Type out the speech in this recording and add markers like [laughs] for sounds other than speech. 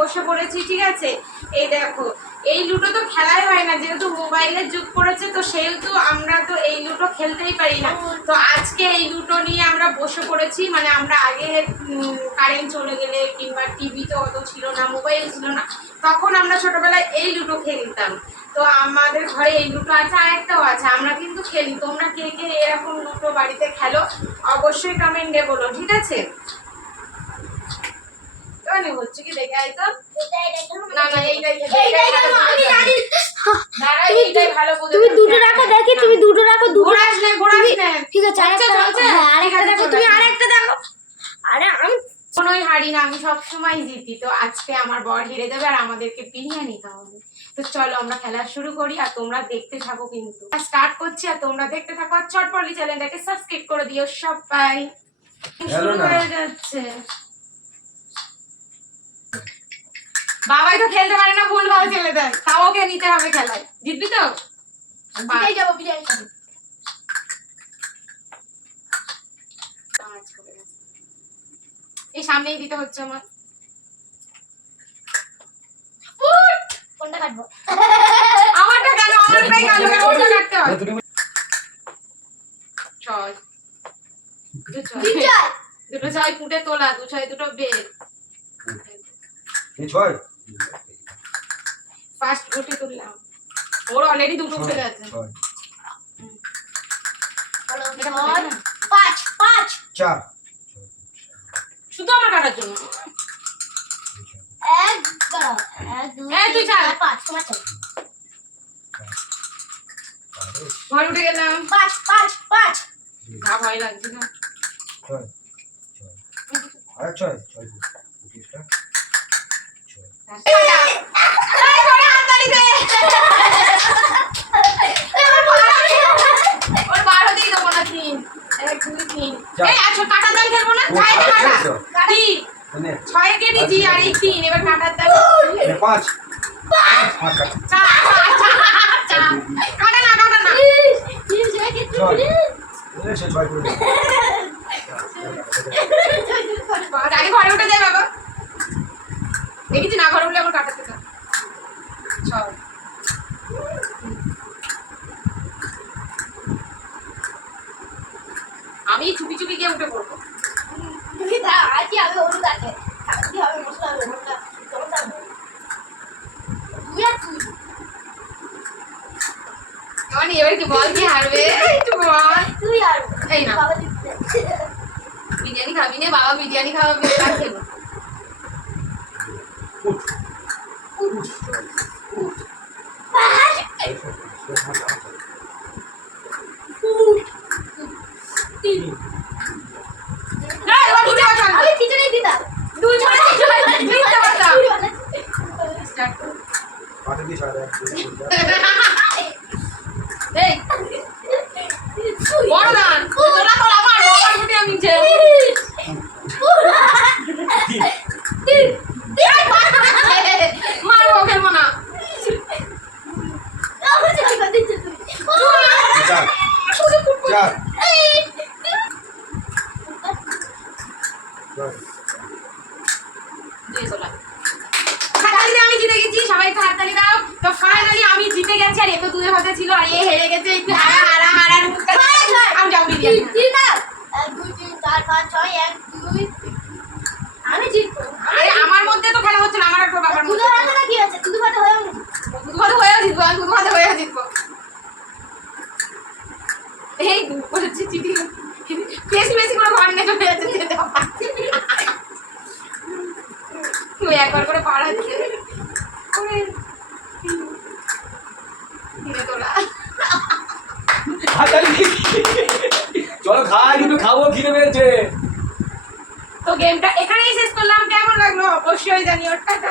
বসে পড়েছি, ঠিক আছে? এই দেখো, এই লুডো তো খেলাই হয় না, যেহেতু মোবাইলের যুগ পড়েছে, তো সেহেতু আমরা তো এই লুডো খেলতেই পারি না। তো আজকে এই লুডো নিয়ে আমরা বসে পড়েছি মানে আমরা আগে কারেন্ট চলে গেলে কিংবা টিভি তো অত ছিল না, মোবাইল ছিল না, তখন আমরা ছোটবেলায় এই লুডো খেলতাম। তো আমাদের ঘরে এই লুডো আছে, আর একটাও আছে, আমরা কিন্তু খেলি। তোমরা কে কে এরকম লুডো বাড়িতে খেলো, অবশ্যই কমেন্টে বলো, ঠিক আছে? হচ্ছে কি দেখে আই তো। না না এইটাই খেতে এইটাই ভালো দাঁড়া এইটাই ভালো বলে তুমি দুটো রাখো দেখি তুমি দুটো রাখো দুটো ঘোরাস না ঘোরাস না। ঠিক আছে আরেকটা চলছে। আরেকটা ঠিক আছে, দেখো তুমি আরেকটা দেখো। আরে আমি কোনোই হারি না আমি সবসময় জিতি। তো আজকে আমার বর হেরে যাবে আর আমাদেরকে বিরিয়ানি খাওয়াবে তো চলো আমরা খেলা শুরু করি আর তোমরা দেখতে থাকো কিন্তু। স্টার্ট করছি আর তোমরা দেখতে থাকো। আর চটপটি চ্যানেলটাকে সাবস্ক্রাইব করে দিও সবাই। শুরু না। হয়ে যাচ্ছে। বাবাই তো খেলতে পারে না ভুল ভালো খেলে দেয়। তাও ওকে নিতে হবে খেলায়। জিতবি তো? যাব বিরিয়ানি খাব। এই সামনেই দিতে হচ্ছে আমার। কোনটা কাটবো? আমারটা কেন? আমারটাই কেন কেন ওটা কাটতে হয়? দুটো ছয়। দুটো ছয়। দুটো ছয় ফুটে তোলা দু ছয় দুটো বের ছয়? ফার্স্ট উঠে তুললাম। ওর অলরেডি দুটো উঠে গেছে না? পাঁচ পাঁচ। চার। শুধু আমার কাটার জন্য? এক এক দুই এই, তুই। চার, পাঁচ তোমার চাই ঘর উঠে গেলাম। পাঁচ পাঁচ পাঁচ। যা ভয় লাগছে না। ছয় ছয়। আর ছয় ছয়। ছয় কাটা। দুই তিন আর এই এবার কাটার দাম পাঁচ কাটা না কাটা না ঘরে উঠে যায় বাবা দেখেছি না ঘরে উঠলে আমার কাটাতে চাও ছয় আমি চুপি চুপি গিয়ে উঠে পড়ব। তুমি আমি হলুদ আছে হবে মশলা হবে মশলা। তোমারটা হবে। তুই আর তুই। মানে এবার কি বল কি হারবে? একটু বল। তুই আর এই না। বাবা বিরিয়ানি খাবি না বাবা বিরিয়ানি খাওয়াবে তিন না এবার উঠে বসা আমি পিছনেই দিতাম দুই ছয় ছয় মিথ্যা কথা তুই বানাচ্ছিস। স্টার্ট করো পাতে দিয়ে সাড়ে এক দুই, তিন, চার। এই তুই। বড় দান তোরা তোরা আমার বাবার মুখে আমি যে মারবো খেলব না আমার ছেলে কথা দিচ্ছে তুই। চার শুধু ফুটবল চার ছয় দিয়ে তোলা হাততালি দিয়ে আমি জিতে গেছি সবাই একটু হাততালি দাও তো ফাইনালি আমি জিতে গেছি আর এ তো দুধের ভাতে ছিল আর এ হেরে গেছে একটু হারা হারা হারার মুখটা আমি যাও তিন না। এক, দুই, তিন, চার, পাঁচ, ছয়, এক, দুই। আমি জিতবো। আরে আমার মধ্যে তো খেলা হচ্ছে না আমার একটা মধ্যে দুধের হাতে না কি আছে দুধ ভাতে হয়ে। দুধ ভাতে হয়েও জিতবো আমি দুধ ভাতে হয়েও জিতবো। এই বলছি চিঠি বেশি বেশি করে ঘর নিয়ে চলে যাচ্ছে [laughs] একবার করে পাড়াচ্ছে ওরে, ধীরে তোলা চলো খাই, কিন্তু খাব খিদে পেয়েছে। তো গেমটা এখানেই শেষ করলাম। কেমন লাগল? অবশ্যই জানিও। টাটা।